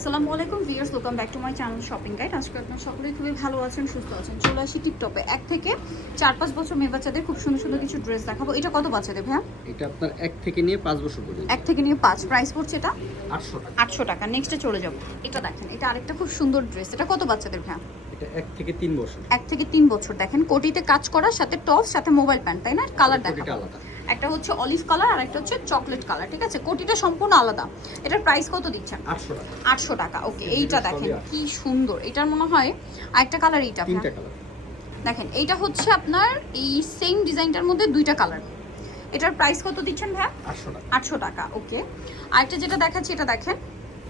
আসসালামু আলাইকুম viewers, welcome back to my channel shopping guide. আজকে আপনারা সকলেই খুবই ভালো আছেন, সুস্থ আছেন। চলে আসি টিপটপে 1 থেকে 4-5 বছর মেয়ে বাচ্চাদের খুব সুন্দর সুন্দর কিছু ড্রেস দেখাবো। এটা কত বাচ্চাদের ভাইয়া? এটা আপনার 1 থেকে নিয়ে 5 বছর পর্যন্ত। 1 থেকে নিয়ে 5, প্রাইস পড়ছে এটা 800 টাকা। 800 টাকা। নেক্সটে চলে যাব। এটা দেখেন, এটা আরেকটা খুব সুন্দর ড্রেস। এটা কত বাচ্চাদের ভাইয়া? এটা 1 থেকে 3 বছর। 1 থেকে 3 বছর। দেখেন কোটিতে কাজ করা, সাথে টপ, সাথে মোবাইল প্যান্ট, তাই না? কালার কোটিটা দেখাবো। আলাদা। একটা হচ্ছে অলিভ কালার আর একটা হচ্ছে চকলেট কালার, ঠিক আছে? কোটিটা সম্পূর্ণ আলাদা। এটার প্রাইস কত দিচ্ছেন? 800 টাকা। 800 টাকা। ওকে, এইটা দেখেন কি সুন্দর। এটার মনে হয় আরেকটা কালার, এইটা তিনটা কালার। দেখেন, এইটা হচ্ছে আপনার এই সেম ডিজাইনটার মধ্যে দুইটা কালার। এটার প্রাইস কত দিচ্ছেন ভাইয়া? 800 টাকা। 800 টাকা। ওকে, আরেকটা যেটা দেখাচ্ছি এটা দেখেন,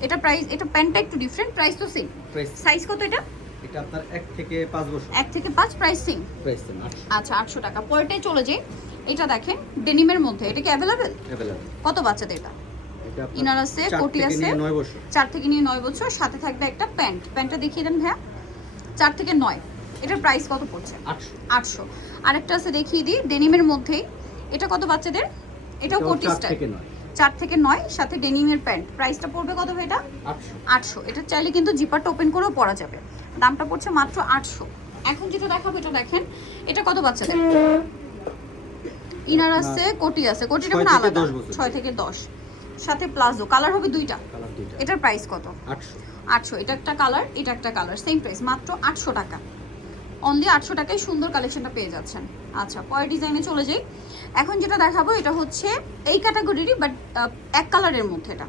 এটা প্রাইস, এটা প্যান্টটা একটু ডিফারেন্ট, প্রাইস তো সেম। প্রাইস সাইজ কত এটা? এটা আপনার 1 থেকে 5 বছর। 1 থেকে 5, প্রাইস সেম। প্রাইস 800। আচ্ছা, 800 টাকা। পরেরটাই চলে যাই। এটা দেখেন ডেনিমের মধ্যে, এটা কি অ্যাভেলেবেল? अवेलेबल। কত বাচ্চাদের এটা? এটা আপনার ইনার আছে, 4 কোটি থেকে আছে, নিয়ে 9 বছর। 4 থেকে নিয়ে 9 বছর, সাথে থাকবে একটা প্যান্ট। প্যান্টটা দেখিয়ে দেন ভাইয়া। 4 থেকে 9, এটার প্রাইস কত পড়ছে? 800। 800। আরেকটা আছে দেখিয়ে দিই ডেনিমের মধ্যেই। এটা কত বাচ্চাদের? এটাও কোটি 4 স্টাইল। থেকে 9। 4 থেকে 9, সাথে ডেনিমের প্যান্ট। প্রাইসটা পড়বে কত ভাই এটা? 800। 800। এটা চাইলে কিন্তু জিপারটা ওপেন করেও পরা যাবে। দামটা পড়ছে মাত্র 800। এখন যেটা দেখাবো এটা দেখেন, এটা কত বাচ্চাদের? ইনার আছে, কোটি আছে। কোটিটা 6 মানে থেকে আলাদা। 10 বছর। 6 থেকে 10, সাথে প্লাজো। কালার হবে দুইটা। কালার দুইটা। এটার প্রাইস কত? 800। 800। এটা একটা কালার, এটা একটা কালার, সেম প্রাইস, মাত্র 800 টাকা। অনলি 800 টাকায় সুন্দর কালেকশনটা পেয়ে যাচ্ছেন। আচ্ছা, পরের ডিজাইনে চলে যাই। এখন যেটা দেখাবো এটা হচ্ছে এই ক্যাটাগরিরই, বাট এক কালারের মধ্যে। এটা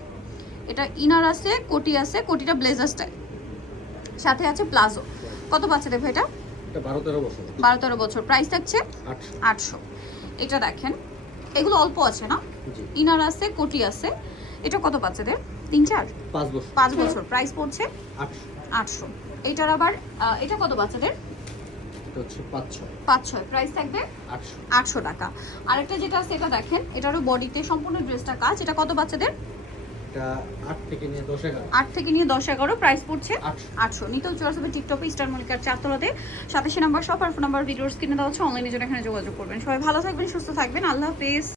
এটা ইনার আছে, কোটি আছে। কোটিটা ব্লেজার স্টাইল, সাথে আছে প্লাজো। কত বাচ্চাদের ভাই এটা? এটা 12-13 বছর। 12-13 বছর। প্রাইস থাকছে 800। 800। এটা দেখেন, এগুলো অল্প আছে না? জি। ইনার আছে, কোটি আছে। এটা কত বাচ্চাদের? 3-4, 5 বছর। 5 বছর। প্রাইস পড়ছে 800। 800। এইটার আবার এটা কত বাচ্চাদের? এটা হচ্ছে 5-6। 5-6, প্রাইস থাকবে 800। 800 টাকা। আরেকটা যেটা আছে এটা দেখেন, এটারও বডিতে সম্পূর্ণ ড্রেসটা কাজ। এটা কত বাচ্চাদের? এটা 8 থেকে নিয়ে 10-11। 8 থেকে নিয়ে 10-11, প্রাইস পড়ছে 800। 800। নিতেও চলে আসবে টিকটপে স্টার মল্লিকার 4 তলাতে। 87 নাম্বার শপ আর ফোন নাম্বার ভিডিওস কিনে দেওয়া হচ্ছে। অনলাইনে জন্য এখানে যোগাযোগ করবেন। সবাই ভালো থাকবেন, সুস্থ থাকবেন। আল্লাহ হাফেজ।